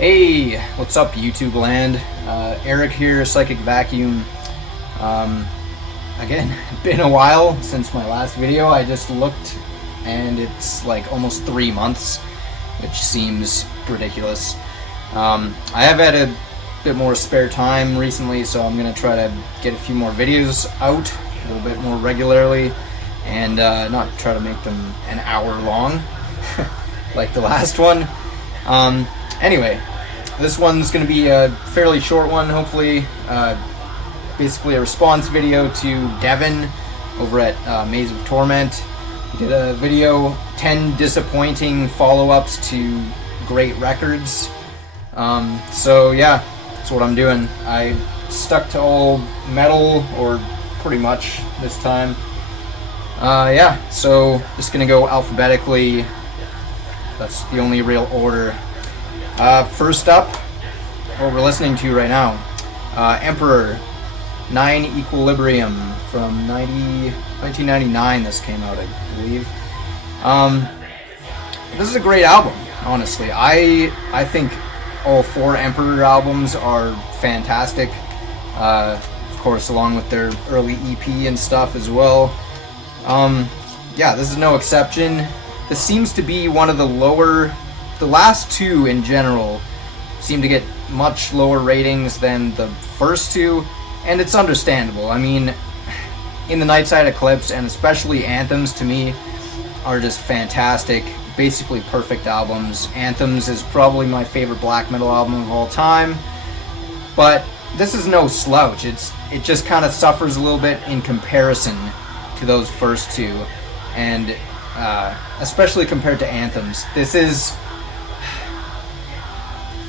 Hey, what's up, YouTube land? Eric here, Psychic Vacuum. Again, been a while since my last video. I just looked and it's like almost 3 months, which seems ridiculous. I have had a bit more spare time recently, so I'm gonna try to get a few more videos out a little bit more regularly and not try to make them an hour long like the last one. Anyway, this one's going to be a fairly short one, hopefully. Basically a response video to Devon over at Maze of Torment. We did a video, 10 disappointing follow-ups to great records. So yeah, that's what I'm doing. I stuck to all metal, or pretty much this time. Yeah, so just going to go alphabetically. That's the only real order. First up, what we're listening to right now, Emperor, 9 Equilibrium from 1999 this came out, I believe. This is a great album, honestly. I think all 4 Emperor albums are fantastic, of course along with their early EP and stuff as well. Yeah, this is no exception. This seems to be one of the lower... The last 2 in general seem to get much lower ratings than the first 2, and it's understandable. I mean, In the Nightside Eclipse and especially Anthems to me are just fantastic, basically perfect albums. Anthems is probably my favorite black metal album of all time, but this is no slouch. It just kind of suffers a little bit in comparison to those first 2, and especially compared to Anthems.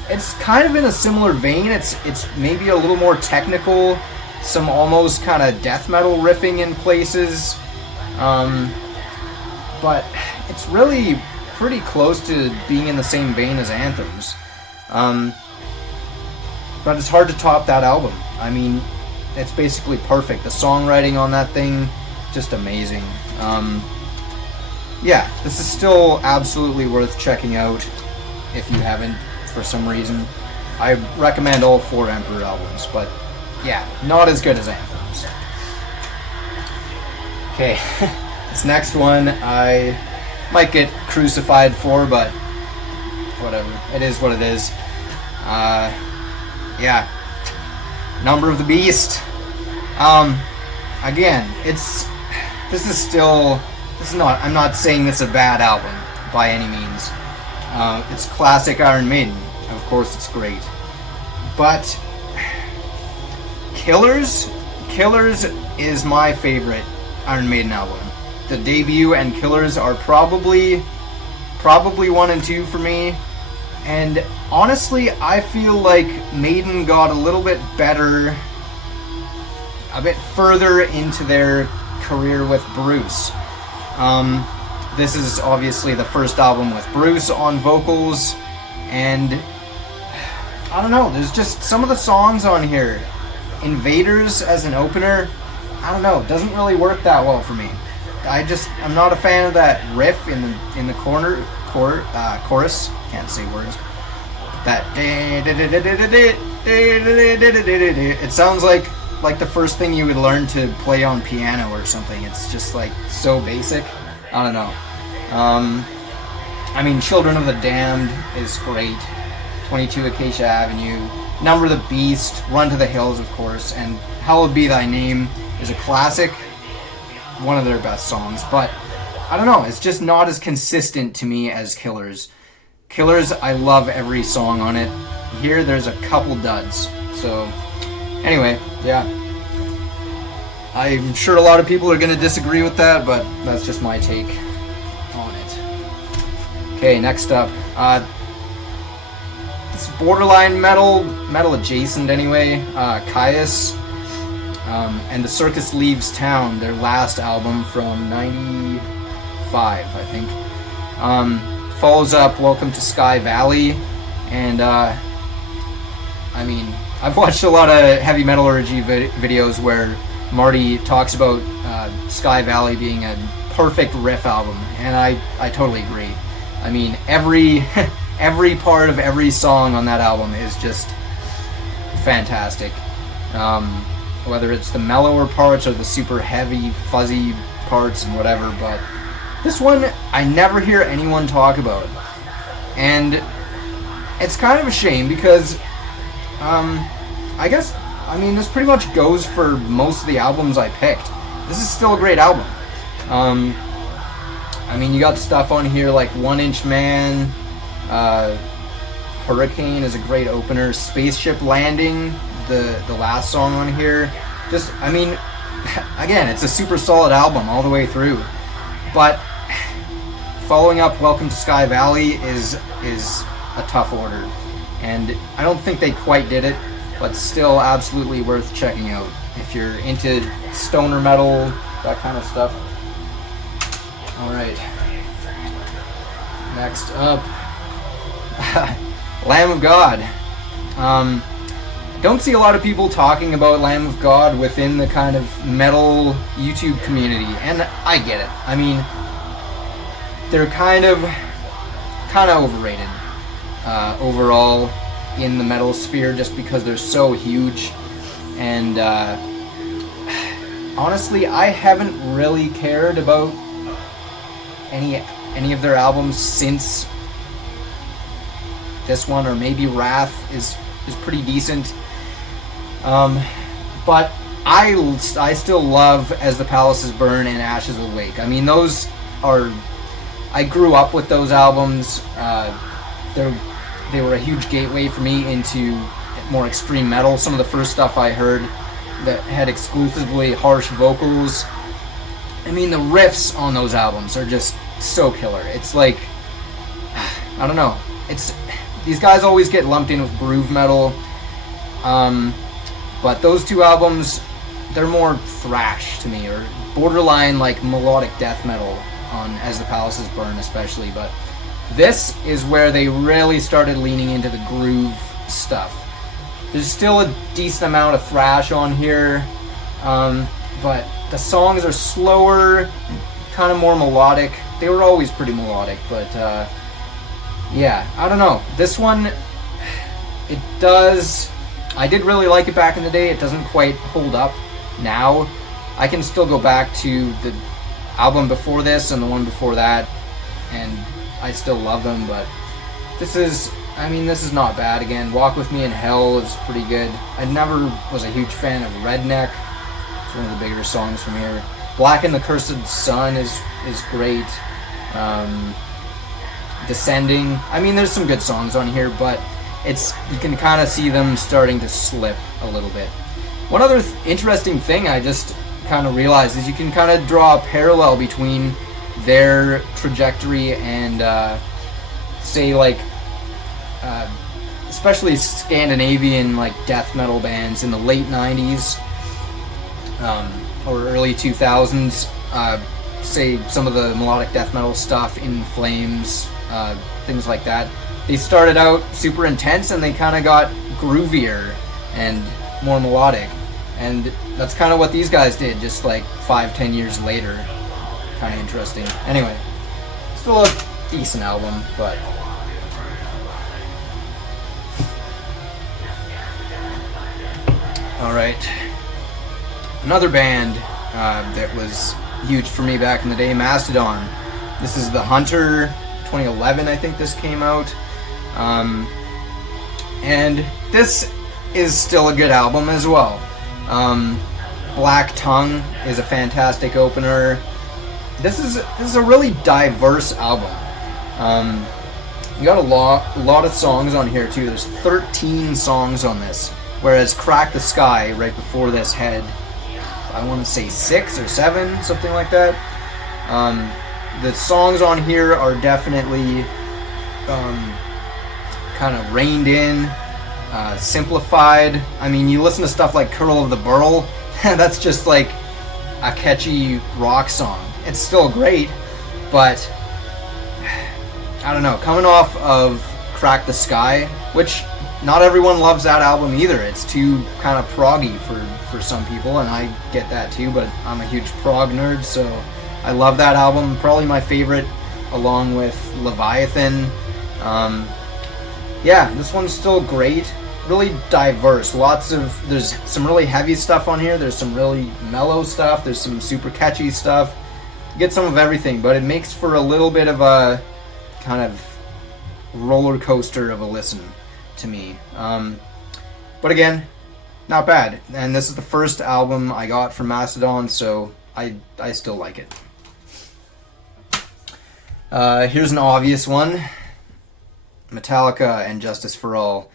It's kind of in a similar vein. It's maybe a little more technical, some almost kind of death metal riffing in places, but it's really pretty close to being in the same vein as Anthems. But it's hard to top that album. I mean, it's basically perfect. The songwriting on that thing, just amazing. Yeah, this is still absolutely worth checking out if you haven't for some reason. I recommend all 4 Emperor albums, but yeah, not as good as Anthems. Okay, this next one I might get crucified for, but whatever. It is what it is. Yeah, Number of the Beast. Again, I'm not saying this is a bad album by any means. It's classic Iron Maiden. Of course it's great. But Killers is my favorite Iron Maiden album. The debut and Killers are probably 1 and 2 for me. And honestly, I feel like Maiden got a little bit better, a bit further into their career with Bruce. This is obviously the first album with Bruce on vocals, and I don't know, there's just some of the songs on here. Invaders as an opener, I don't know, doesn't really work that well for me. I'm not a fan of that riff in the chorus. Can't say words. That it sounds like the first thing you would learn to play on piano or something. It's just like so basic. I don't know. I mean, Children of the Damned is great. 22 Acacia Avenue. Number of the Beast. Run to the Hills, of course. And Hallowed Be Thy Name is a classic. One of their best songs. But, I don't know. It's just not as consistent to me as Killers. Killers, I love every song on it. Here, there's a couple duds. So, anyway, yeah. I'm sure a lot of people are going to disagree with that, but that's just my take on it. Okay, next up. It's borderline metal adjacent anyway. Caius and The Circus Leaves Town, their last album from 95, I think. Follows up Welcome to Sky Valley, and I mean, I've watched a lot of heavy metallurgy videos where Marty talks about Sky Valley being a perfect riff album, and I totally agree. I mean, every every part of every song on that album is just fantastic. Whether it's the mellower parts or the super heavy, fuzzy parts and whatever, but this one I never hear anyone talk about. And it's kind of a shame because this pretty much goes for most of the albums I picked. This is still a great album. You got stuff on here like 1 Inch Man, Hurricane is a great opener, Spaceship Landing, the last song on here. Again, it's a super solid album all the way through. But following up Welcome to Sky Valley is a tough order. And I don't think they quite did it, but still absolutely worth checking out if you're into stoner metal, that kind of stuff. Alright. Next up, Lamb of God. Don't see a lot of people talking about Lamb of God within the kind of metal YouTube community, and I get it. They're kind of overrated overall in the metal sphere just because they're so huge. And honestly, I haven't really cared about any of their albums since this one, or maybe Wrath is pretty decent. But I still love As the Palaces Burn and Ashes Will Wake. Those are, I grew up with those albums. They were a huge gateway for me into more extreme metal. Some of the first stuff I heard that had exclusively harsh vocals. The riffs on those albums are just so killer. It's like, I don't know. These guys always get lumped in with groove metal. But those two albums, they're more thrash to me, or borderline like melodic death metal on As the Palaces Burn especially. But this is where they really started leaning into the groove stuff. There's still a decent amount of thrash on here, but the songs are slower, kind of more melodic. They were always pretty melodic, but yeah, I don't know. This one, I did really like it back in the day. It doesn't quite hold up now. I can still go back to the album before this and the one before that, and I still love them, but this is not bad. Again, Walk With Me in Hell is pretty good. I never was a huge fan of Redneck. It's one of the bigger songs from here. Black and the Cursed Sun is great. Descending. There's some good songs on here, but you can kind of see them starting to slip a little bit. One other interesting thing I just kind of realized is you can kind of draw a parallel between their trajectory and say like especially Scandinavian like death metal bands in the late 90s or early 2000s, say some of the melodic death metal stuff, In Flames, things like that. They started out super intense and they kind of got groovier and more melodic, and that's kind of what these guys did just like 5-10 years later. Kind of interesting. Anyway, still a decent album, but alright, another band that was huge for me back in the day, Mastadon. This is The Hunter, 2011 I think this came out, and this is still a good album as well. Black Tongue is a fantastic opener. This is a really diverse album. You got a lot of songs on here too. There's 13 songs on this, whereas Crack the Sky right before this had, I want to say 6 or 7, something like that. The songs on here are definitely kind of reined in, simplified. You listen to stuff like Curl of the Burl, that's just like a catchy rock song. It's still great, but I don't know, coming off of Crack the Sky, which not everyone loves that album either. It's too kind of proggy for some people, and I get that too, but I'm a huge prog nerd, so I love that album. Probably my favorite, along with Leviathan. yeah, this one's still great. Really diverse. There's some really heavy stuff on here. There's some really mellow stuff. There's some super catchy stuff. You get some of everything, but it makes for a little bit of a kind of roller coaster of a listen to me. But again, not bad. And this is the first album I got from Mastadon, so I still like it. Here's an obvious one. Metallica and Justice for All.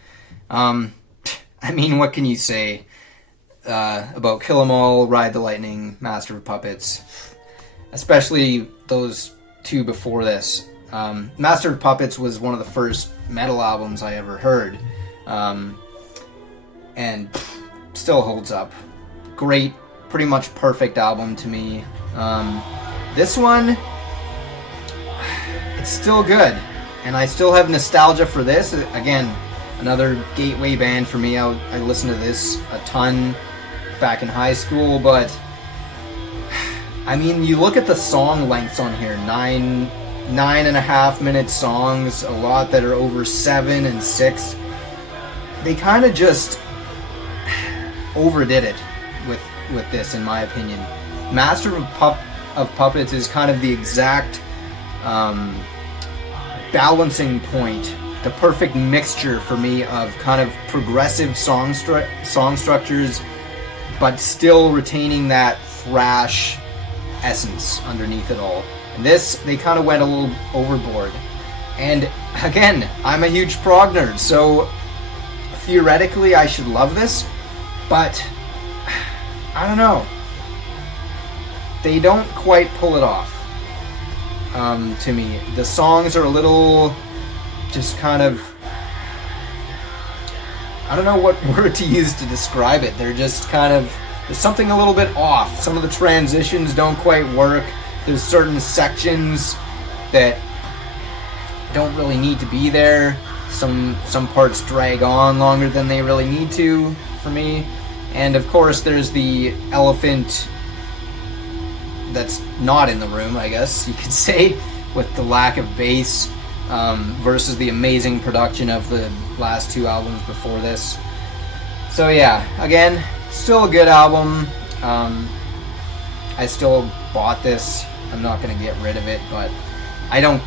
I mean, what can you say about Kill 'Em All, Ride the Lightning, Master of Puppets, especially those two before this. Master of Puppets was one of the first metal albums I ever heard, and still holds up. Great, pretty much perfect album to me. This one, it's still good, and I still have nostalgia for this. Again, another gateway band for me. I listened to this a ton back in high school, but I mean, you look at the song lengths on here, 9.5 minute songs, a lot that are over 7 and 6. They kind of just overdid it with this, in my opinion. Master of Puppets is kind of the exact balancing point, the perfect mixture for me of kind of progressive song structures, but still retaining that thrash essence underneath it all. And this, they kind of went a little overboard. And again, I'm a huge prog nerd, so theoretically I should love this, but I don't know. They don't quite pull it off, to me. The songs are a little just kind of, I don't know what word to use to describe it. They're just kind of, there's something a little bit off. Some of the transitions don't quite work. There's certain sections that don't really need to be there. Some parts drag on longer than they really need to for me. And of course there's the elephant that's not in the room, I guess you could say, with the lack of bass versus the amazing production of the last two albums before this. So yeah, again, still a good album. I still bought this. I'm not going to get rid of it, but I don't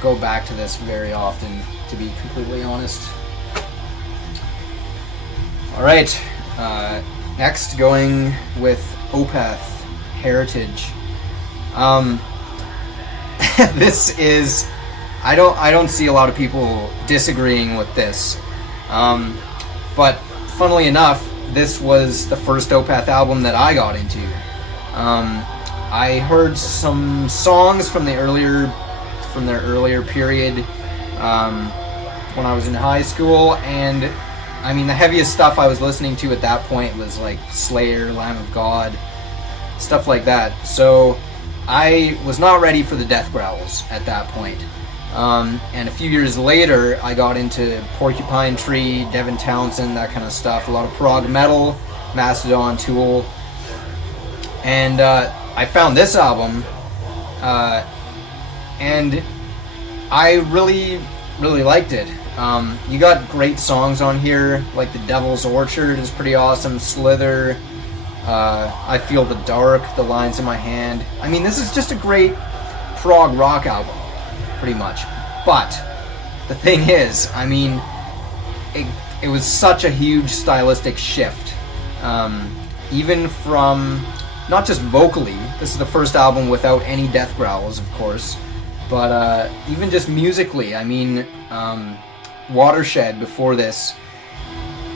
go back to this very often, to be completely honest. Alright, next going with Opeth, Heritage. This is, I don't see a lot of people disagreeing with this, but funnily enough, this was the first Opeth album that I got into. I heard some songs from their earlier period when I was in high school, and I mean the heaviest stuff I was listening to at that point was like Slayer, Lamb of God, stuff like that. So I was not ready for the death growls at that point. And a few years later, I got into Porcupine Tree, Devon, that kind of stuff. A lot of prog metal, Mastadon, Tool, and I found this album, and I really liked it. You got great songs on here, like The Devil's Orchard is pretty awesome, Slither, I Feel the Dark, The Lines in My Hand. I mean, this is just a great prog rock album, pretty much. But the thing is, I mean, it was such a huge stylistic shift. Even from, not just vocally, this is the first album without any death growls, of course, but even just musically, I mean, Watershed before this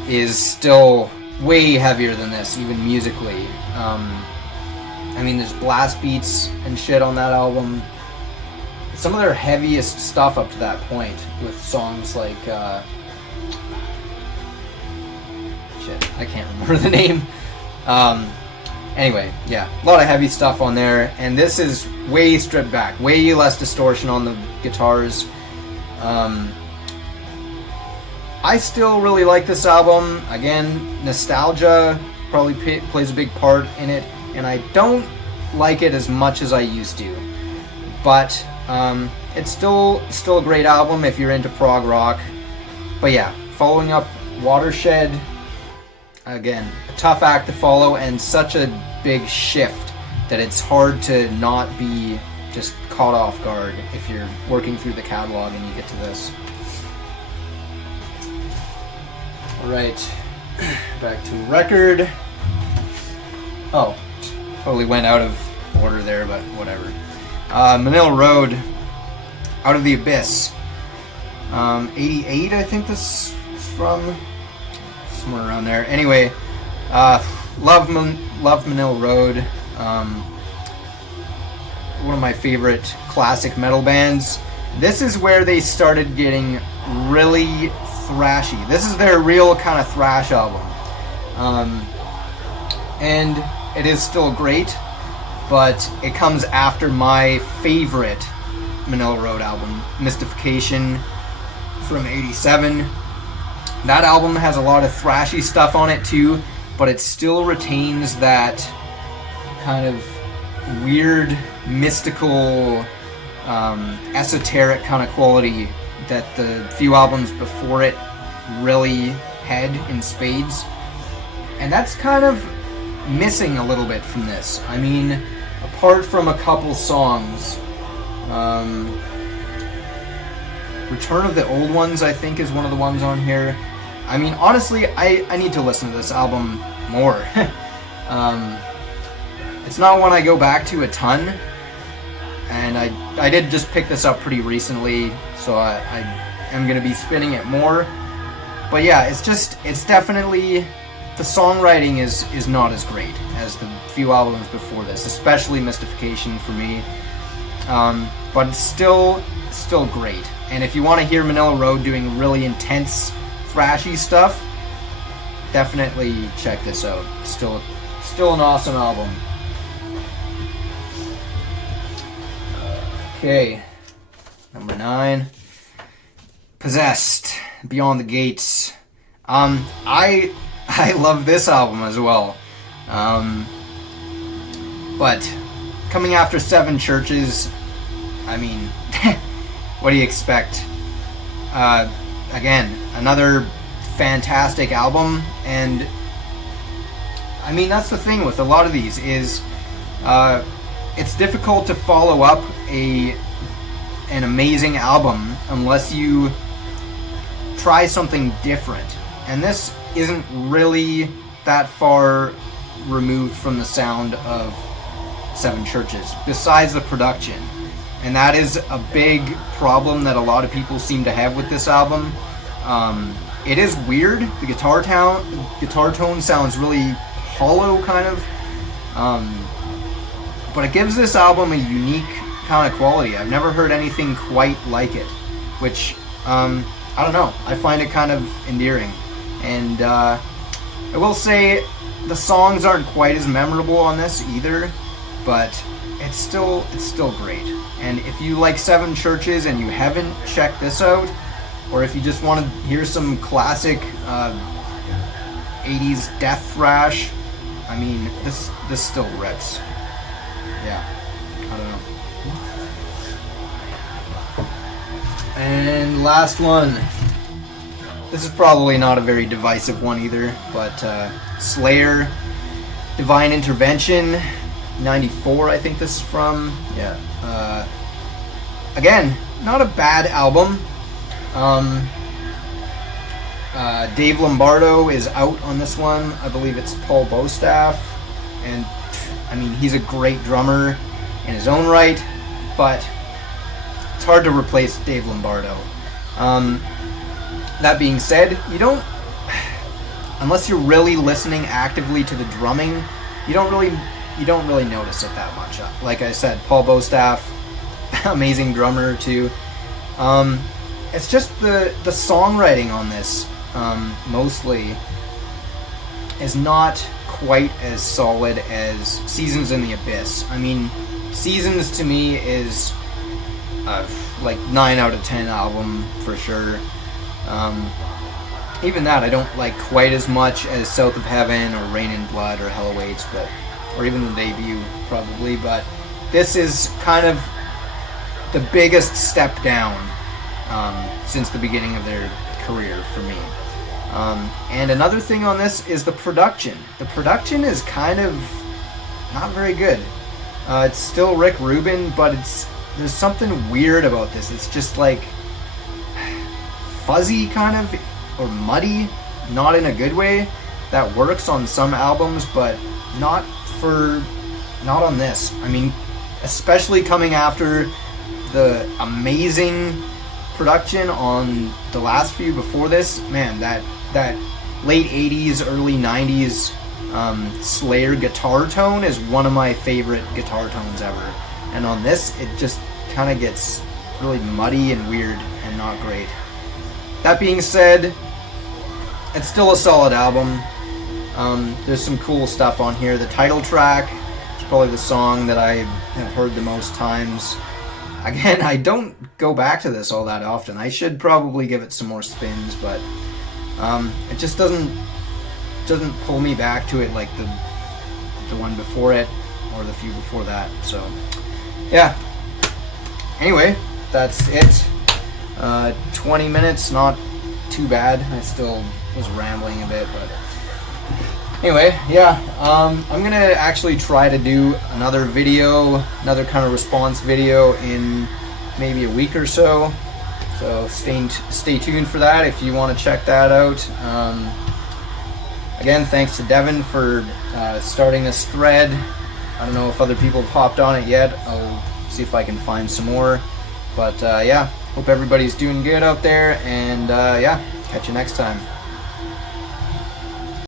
is still way heavier than this, even musically. I mean, there's blast beats and shit on that album. Some of their heaviest stuff up to that point, with songs like, shit, I can't remember the name. Anyway, yeah, a lot of heavy stuff on there, and this is way stripped back, way less distortion on the guitars. I still really like this album. Again, nostalgia probably plays a big part in it, and I don't like it as much as I used to. But it's still a great album if you're into prog rock. But yeah, following up Watershed, again, a tough act to follow and such a big shift that it's hard to not be just caught off guard if you're working through the catalog and you get to this. Alright, back to record. Oh, totally went out of order there, but whatever. Manila Road, Out of the Abyss. 88, I think this is from. Somewhere around there. Anyway, love Manila Road. One of my favorite classic metal bands. This is where they started getting really thrashy. This is their real kind of thrash album. And it is still great, but it comes after my favorite Manila Road album, Mystification from '87. That album has a lot of thrashy stuff on it too, but it still retains that kind of weird, mystical, esoteric kind of quality that the few albums before it really had in spades. And that's kind of missing a little bit from this. I mean, apart from a couple songs, Return of the Old Ones, I think, is one of the ones on here. I mean, honestly, I need to listen to this album more. It's not one I go back to a ton, and I did just pick this up pretty recently, so I am going to be spinning it more. But yeah, it's definitely, the songwriting is not as great as the few albums before this, especially Mystification for me. But it's still great. And if you want to hear Manila Road doing really intense, thrashy stuff, definitely check this out. Still an awesome album. Okay, number 9, Possessed, Beyond the Gates. I love this album as well. But coming after 7 Churches, I mean, what do you expect? Again, another fantastic album, and I mean, that's the thing with a lot of these is it's difficult to follow up an amazing album unless you try something different, and this isn't really that far removed from the sound of 7 Churches, besides the production. And that is a big problem that a lot of people seem to have with this album. It is weird. The guitar tone sounds really hollow, kind of. But it gives this album a unique kind of quality. I've never heard anything quite like it, which, I don't know. I find it kind of endearing. And I will say the songs aren't quite as memorable on this either, but it's still great. And if you like 7 Churches and you haven't checked this out, or if you just want to hear some classic 80s death thrash, I mean, this still rips. Yeah, I don't know. And last one. This is probably not a very divisive one either, but Slayer, Divine Intervention, 94, I think this is from. Yeah. Again, not a bad album. Dave Lombardo is out on this one. I believe it's Paul Bostaph, and I mean, he's a great drummer in his own right, but it's hard to replace Dave Lombardo. That being said, unless you're really listening actively to the drumming, you don't really notice it that much. Like I said, Paul Bostaph, amazing drummer too. It's just the songwriting on this, mostly, is not quite as solid as Seasons in the Abyss. I mean, Seasons to me is like 9 out of 10 album for sure. Even that I don't like quite as much as South of Heaven or Rain in Blood or Hell Awaits, or even the debut probably, but this is kind of the biggest step down since the beginning of their career for me. And another thing on this is the production. The production is kind of not very good. It's still Rick Rubin, but there's something weird about this. It's just like fuzzy kind of, or muddy, not in a good way. That works on some albums, but not on this. I mean, especially coming after the amazing production on the last few before this, man, that late 80s, early 90s Slayer guitar tone is one of my favorite guitar tones ever. And on this, it just kind of gets really muddy and weird and not great. That being said, it's still a solid album. There's some cool stuff on here. The title track is probably the song that I have heard the most times. Again, I don't go back to this all that often. I should probably give it some more spins, but it just doesn't pull me back to it like the one before it or the few before that. So yeah. Anyway, that's it. 20 minutes, not too bad. I still was rambling a bit, but anyway, yeah. I'm gonna actually try to do another kind of response video in maybe a week or so. So stay tuned for that if you want to check that out. Again, thanks to Devon for starting this thread. I don't know if other people have hopped on it yet. I'll see if I can find some more. But yeah, hope everybody's doing good out there, and yeah, catch you next time.